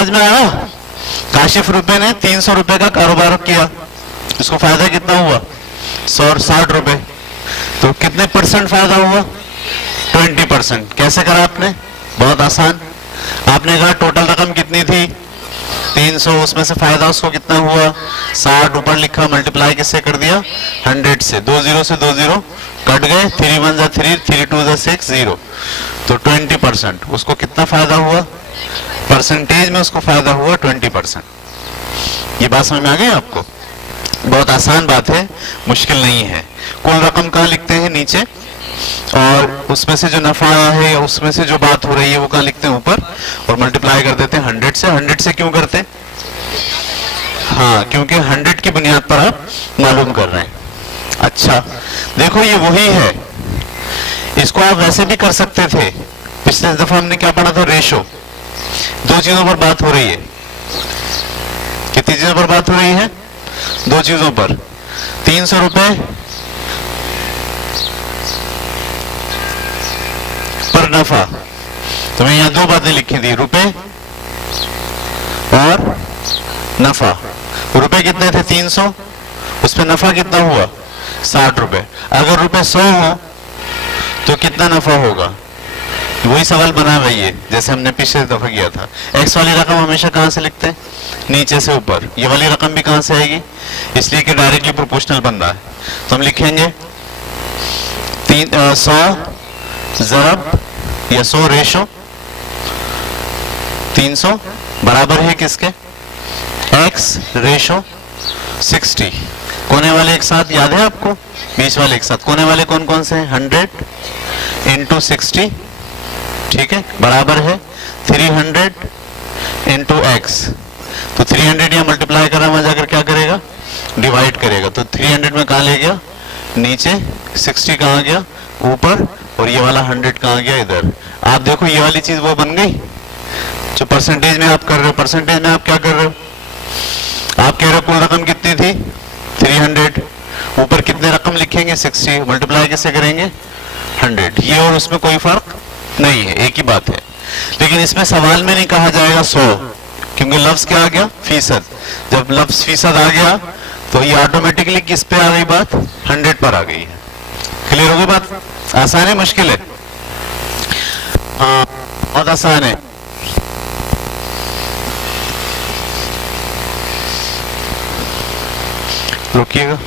समझ में आया? काशिफ रुपए ने 300 रुपए का कारोबार किया, इसको फायदा कितना हुआ? 160 रुपए। तो कितने परसेंट फायदा हुआ? 20%। कैसे करा आपने? बहुत आसान। आपने कहा टोटल रकम कितनी थी? 300, उसमें से फायदा उसको कितना हुआ? 60। ऊपर लिखा, मल्टीप्लाई किससे कर दिया? 100 से। 2 जीरो से 2 जीरो कट गए, 3 1 जा 3, 3 2 जा 6, 0। तो 20%। उसको कितना फायदा हुआ? परसेंटेज में उसको फायदा हुआ 20%। ये बात समझ में आ गई आपको? बहुत आसान बात है, मुश्किल नहीं है। कुल रकम कहाँ लिखते हैं? नीचे। और उसमें से जो नफा आया है, उसमें से जो बात हो रही है वो कहाँ लिखते हैं? ऊपर। और मल्टीप्लाई कर देते हैं 100 से। 100 से क्यों करते हैं? हाँ, क्योंकि 100 की बुनियाद पर आप मालूम कर रहे हैं। अच्छा, देखो ये वही है। इसको आप वैसे भी कर सकते थे। पिछले दफा हमने क्या पढ़ा था? रेशो। दो चीजों पर बात हो रही है। कितनी चीजों पर बात हो रही है? दो चीजों पर। 300 रुपए पर नफा। तो मैं यहां दो बातें लिखी थी, रुपए और नफा। रुपए कितने थे? 300। उस पर नफा कितना हुआ? 60 रुपए। अगर रुपए 100 हो तो कितना नफा होगा? वही सवाल बना हुआ है, जैसे हमने पिछले दफा किया था। एक्स वाली रकम हमेशा कहां से लिखते हैं? नीचे से ऊपर। ये वाली रकम भी कहां से आएगी? इसलिए कि डायरेक्टली प्रोपोर्शनल बन रहा है। तो हम लिखेंगे 100 ज़रब या 100 रेशो 300 बराबर है किसके? X ratio 60। कोने वाले एक साथ याद है आपको? बीच वाले एक साथ। कोने वाले कौन कौन से हैं? 100 इंटू 60, ठीक है, बराबर है 300 इंटू एक्स। तो 300 यहाँ मल्टीप्लाई करा हुआ जाकर क्या करेगा? डिवाइड करेगा। तो 300 में कहाँ ले गया? नीचे। 60 कहाँ गया? ऊपर। और ये वाला 100 कहाँ गया? इधर। आप देखो ये वाली चीज वो बन गई जो परसेंटेज में आप कर रहे हो। परसेंटेज में आप क्या कर रहे हो? आप कह रहे हो कुल रकम कितनी थी? 300। ऊपर कितने रकम लिखेंगे? 60। मल्टीप्लाई कैसे करेंगे? 100। ये और उसमें कोई फर्क नहीं है, एक ही बात है। लेकिन इसमें सवाल में नहीं कहा जाएगा 100, क्योंकि लफ्ज क्या आ गया? फीसद। जब लफ्ज फीसद आ गया तो ये ऑटोमेटिकली किस पे आ गई बात? 100 पर आ गई है। क्लियर हो गई बात? आसान है, मुश्किल है? हाँ, बहुत आसान है। रुकिएगा।